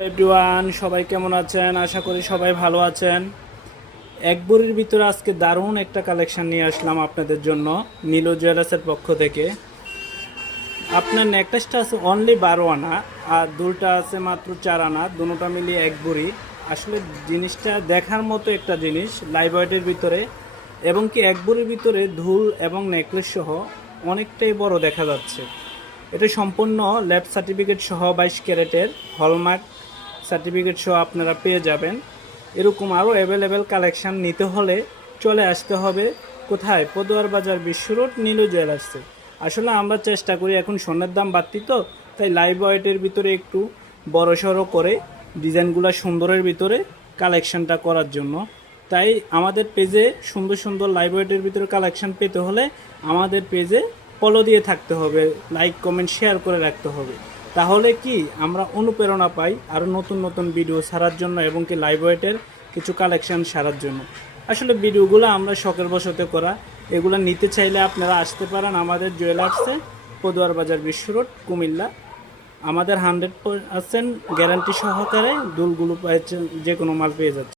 Everyone, সবাই কেমন আছেন? আশা করি সবাই ভালো আছেন। এক ভরির ভিতরে আজকে দারুণ একটা কালেকশন নিয়ে আসলাম আপনাদের জন্য নীলো জুয়েলার্সের পক্ষ থেকে। আপনার নেকলেসটা আছে অনলি 12 আনা আর দুলটা আছে মাত্র 4 আনা, দুটোটা মিলিয়ে এক ভরি। আসলে জিনিসটা দেখার মতো একটা জিনিস, লাইভ ওয়েটের ভিতরে এবং কি এক ভরির ভিতরে দুল এবং নেকলেস সহ অনেকটাই বড় দেখা যাচ্ছে। এটা সম্পূর্ণ ল্যাব সার্টিফিকেট সহ 22 ক্যারেটের হলমার্ক সার্টিফিকেট সহ আপনারা পেয়ে যাবেন। এরকম আরও অ্যাভেলেবেল কালেকশান নিতে হলে চলে আসতে হবে কোথায়? পদুয়ার বাজার বিশ্ব রোড নীলু জুয়েলার্সে। আসলে আমরা চেষ্টা করি, এখন স্বর্ণের দাম বাড়তি তো, তাই লাইভ ওয়েটের ভিতরে একটু বড় সড়ো করে ডিজাইনগুলো সুন্দরের ভিতরে কালেকশানটা করার জন্য। তাই আমাদের পেজে সুন্দর সুন্দর লাইভ ওয়েটের ভিতরে কালেকশান পেতে হলে আমাদের পেজে ফলো দিয়ে থাকতে হবে, লাইক কমেন্ট শেয়ার করে রাখতে হবে। তাহলে কি আমরা অনুপ্রেরণা পাই আরও নতুন নতুন ভিডিও ছাড়ার জন্য এবং কি লাইভ ওয়েটের কিছু কালেকশান ছাড়ার জন্য। আসলে ভিডিওগুলো আমরা শখের বশতে করা, এগুলো নিতে চাইলে আপনারা আসতে পারেন আমাদের জুয়েলার্সে, পদুয়ার বাজার বিশ্ব রোড, কুমিল্লা। আমাদের 100% গ্যারান্টি সহকারে দুলগুলো যে কোনো মাল পেয়ে যাচ্ছে।